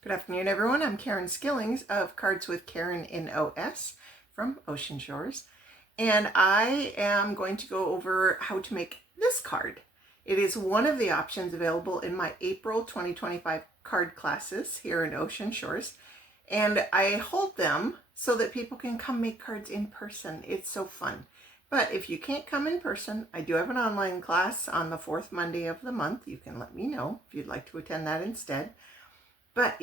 Good afternoon, everyone. I'm Karen Skillings of Cards with Karen in OS from Ocean Shores, and I am going to go over how to make this card. It is one of the options available in my April 2025 card classes here in Ocean Shores, and I hold them so that people can come make cards in person. It's so fun. But if you can't come in person, I do have an online class on the fourth Monday of the month. You can let me know if you'd like to attend that instead. But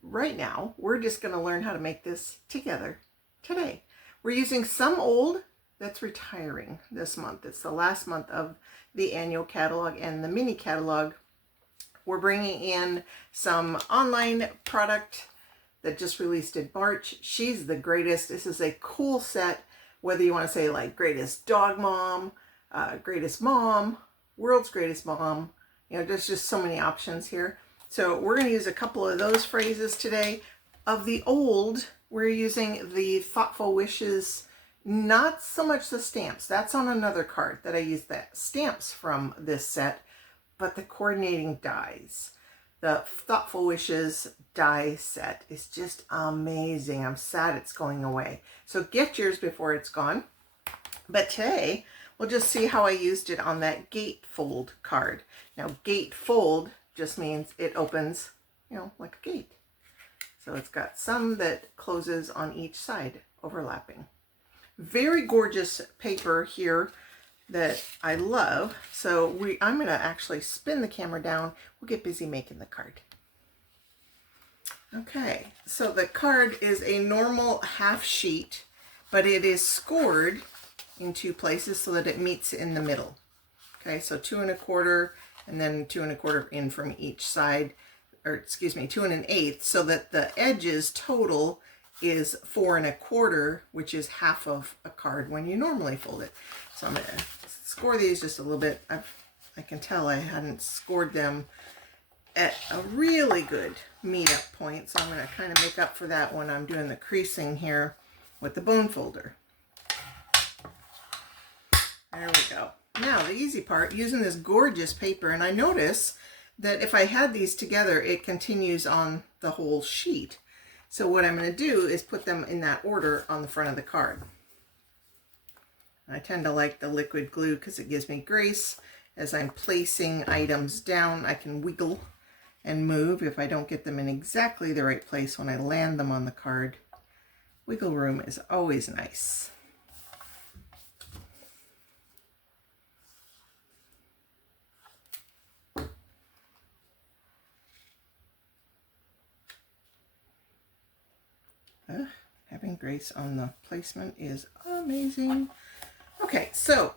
right now, we're just going to learn how to make this together today. We're using some old that's retiring this month. It's the last month of the annual catalog and the mini catalog. We're bringing in some online product that just released in March. She's the greatest. This is a cool set, whether you want to say like greatest dog mom, greatest mom, world's greatest mom. You know, there's just so many options here. So we're going to use a couple of those phrases today. Of the old, we're using the Thoughtful Wishes, not so much the stamps. That's on another card that I used the stamps from this set, but the coordinating dies. The Thoughtful Wishes die set is just amazing. I'm sad it's going away. So get yours before it's gone. But today, we'll just see how I used it on that gatefold card. Now, gatefold just means it opens, you know, like a gate. So it's got some that closes on each side, overlapping. Very gorgeous paper here that I love. So I'm going to actually spin the camera down. We'll get busy making the card. Okay, so the card is a normal half sheet, but it is scored in two places so that it meets in the middle. Okay, so 2 1/4 and then 2 1/4 in from each side, or excuse me, 2 1/8, so that the edges total is 4 1/4, which is half of a card when you normally fold it. So I'm going to score these just a little bit. I can tell I hadn't scored them at a really good meet-up point, so I'm going to kind of make up for that when I'm doing the creasing here with the bone folder. There we go. Now, the easy part, using this gorgeous paper, and I notice that if I had these together, it continues on the whole sheet. So what I'm going to do is put them in that order on the front of the card. I tend to like the liquid glue because it gives me grace. As I'm placing items down, I can wiggle and move if I don't get them in exactly the right place when I land them on the card. Wiggle room is always nice. Having grace on the placement is amazing. Okay, so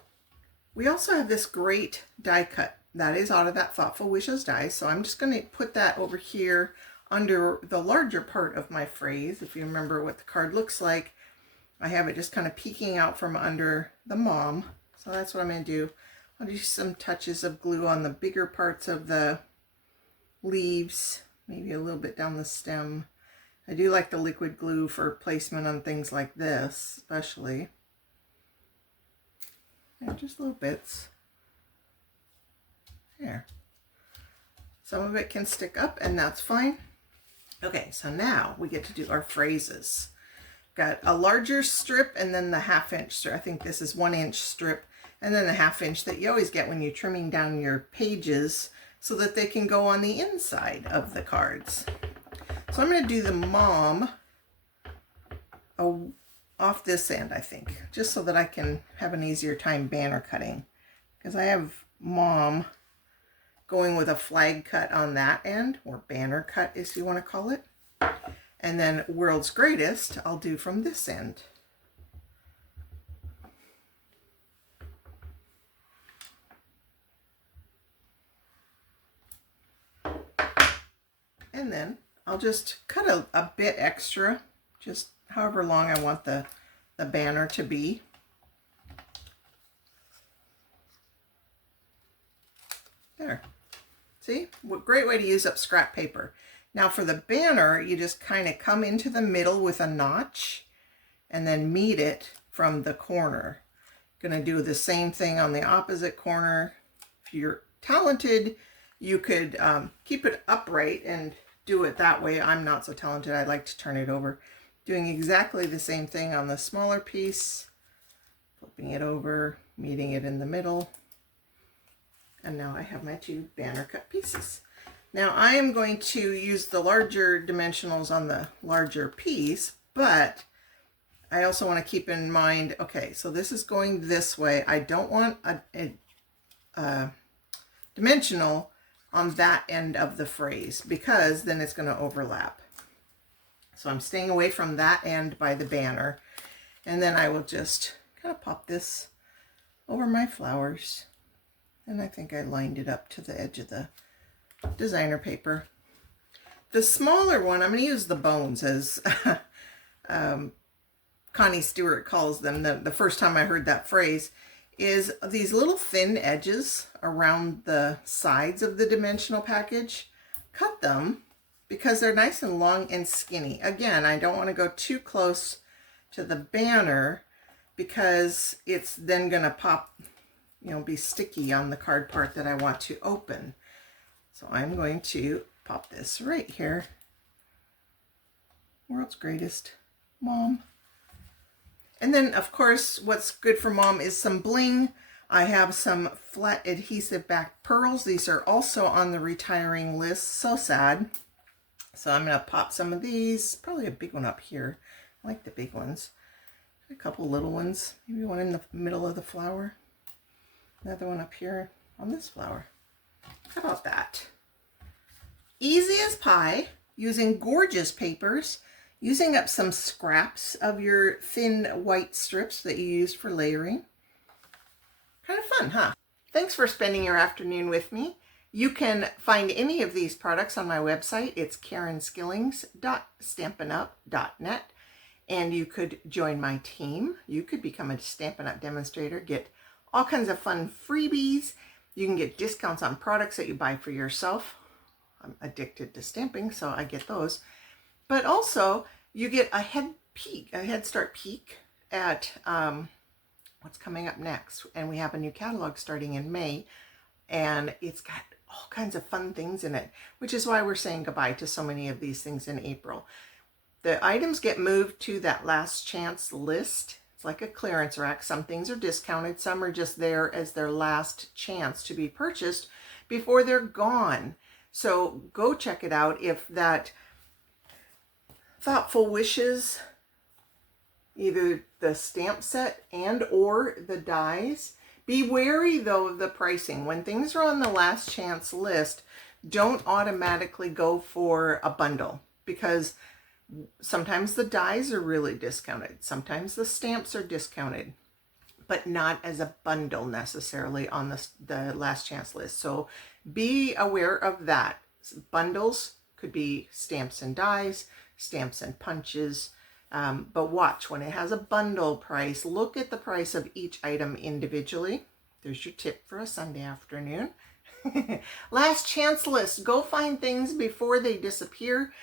we also have this great die cut that is out of that Thoughtful Wishes die. So I'm just going to put that over here under the larger part of my phrase. If you remember what the card looks like, I have it just kind of peeking out from under the mom. So that's what I'm going to do. I'll do some touches of glue on the bigger parts of the leaves, maybe a little bit down the stem. I do like the liquid glue for placement on things like this, especially. Yeah, just little bits. There. Some of it can stick up, and that's fine. Okay, so now we get to do our phrases. Got a larger strip and then the 1/2 inch strip. I think this is 1 inch strip, and then the 1/2 inch that you always get when you're trimming down your pages so that they can go on the inside of the cards. So I'm going to do the mom off this end, I think, just so that I can have an easier time banner cutting. Because I have mom going with a flag cut on that end, or banner cut if you want to call it. And then world's greatest I'll do from this end. And then I'll just cut a bit extra, just however long I want the banner to be. There. See? What great way to use up scrap paper. Now for the banner, you just kind of come into the middle with a notch and then meet it from the corner. Gonna do the same thing on the opposite corner. If you're talented, you could keep it upright and do it that way. I'm not so talented. I like to turn it over. Doing exactly the same thing on the smaller piece, flipping it over, meeting it in the middle. And now I have my two banner cut pieces. Now I am going to use the larger dimensionals on the larger piece, but I also want to keep in mind, okay, so this is going this way. I don't want a dimensional on that end of the phrase because then it's going to overlap. So I'm staying away from that end by the banner. And then I will just kind of pop this over my flowers. And I think I lined it up to the edge of the designer paper. The smaller one, I'm going to use the bones as Connie Stewart calls them. The first time I heard that phrase is these little thin edges around the sides of the dimensional package. Cut them because they're nice and long and skinny. Again, I don't want to go too close to the banner because it's then going to pop, you know, be sticky on the card part that I want to open. So I'm going to pop this right here. World's greatest mom. And then, of course, what's good for mom is some bling. I have some flat adhesive-backed pearls. These are also on the retiring list. So sad. So I'm going to pop some of these. Probably a big one up here. I like the big ones. A couple little ones. Maybe one in the middle of the flower. Another one up here on this flower. How about that? Easy as pie, using gorgeous papers, using up some scraps of your thin white strips that you used for layering. Kind of fun, huh? Thanks for spending your afternoon with me. You can find any of these products on my website. It's karenskillings.stampinup.net. And you could join my team. You could become a Stampin' Up! Demonstrator, get all kinds of fun freebies. You can get discounts on products that you buy for yourself. I'm addicted to stamping, so I get those. But also, you get a head start peek at what's coming up next. And we have a new catalog starting in May, and it's got all kinds of fun things in it, which is why we're saying goodbye to so many of these things in April. The items get moved to that last chance list. It's like a clearance rack. Some things are discounted, some are just there as their last chance to be purchased before they're gone. So go check it out. If that Thoughtful Wishes, either the stamp set and or the dies, be wary though of the pricing. When things are on the last chance list, don't automatically go for a bundle, because sometimes the dies are really discounted. Sometimes the stamps are discounted, but not as a bundle necessarily on the last chance list. So be aware of that. Bundles could be stamps and dies, stamps and punches, but watch when it has a bundle price. Look at the price of each item individually. There's your tip for a Sunday afternoon. Last chance list. Go find things before they disappear.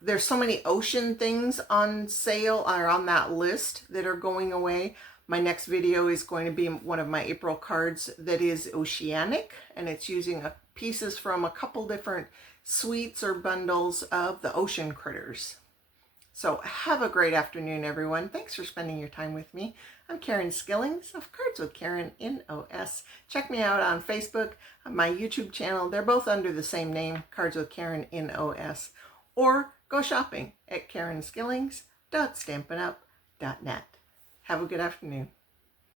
There's so many ocean things on sale or on that list that are going away. My next video is going to be one of my April cards that is oceanic, and it's using pieces from a couple different suites or bundles of the ocean critters. So have a great afternoon, everyone. Thanks for spending your time with me. I'm Karen Skillings of Cards with Karen NOS. Check me out on Facebook, on my YouTube channel. They're both under the same name, Cards with Karen NOS. Or go shopping at karenskillings.stampinup.net. Have a good afternoon.